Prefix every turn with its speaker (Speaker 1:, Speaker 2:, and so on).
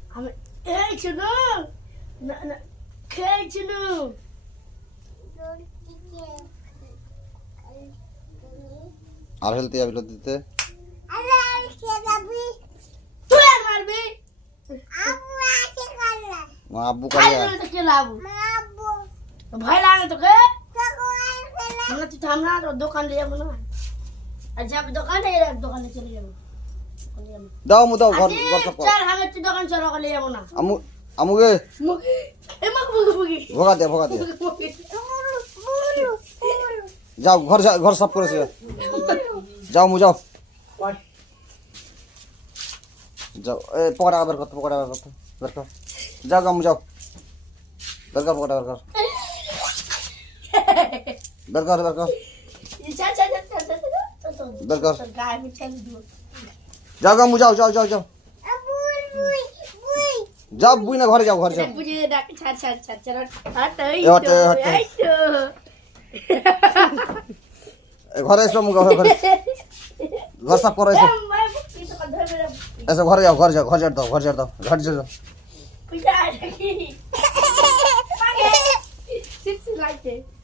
Speaker 1: আমি এই শুনো না না খেয়ে শুনো
Speaker 2: আর হেলতে যাবি লো দিতে
Speaker 1: তুই আর মারবি
Speaker 2: মা আব্বু কালিয়া
Speaker 1: কে লাভ ভয় লাগে তোকে আমরা তুই থাম না তোর দোকান নিয়ে যাবো না আর যাবো দোকানে চলে যাবো
Speaker 2: দাও মু দাও ঘর ঘর সব
Speaker 1: চল আমি তুই দোকান চল ওখানে যাবো না
Speaker 2: আমু আমুগে
Speaker 1: মুখি এ মুখি
Speaker 2: ভোগা দে যাও ঘর সাফ করেছে যাও মু যাও যাও এ পকড়া বের কর যাও গামু যাও বের কর পকড়া বের কর বের কর
Speaker 1: গায়ে মিঠাই দিব
Speaker 2: যাও গামু যাও যাও বুই না ঘরে যাও
Speaker 1: বুঝে ডাক ছাড় হাট
Speaker 2: ঘরে এসো মু ঘরে ঘর সাফ করে এসো এসো ঘরে যাও ঘর ঝাড় দাও
Speaker 1: Cuidado aqui. Paguei. Se like.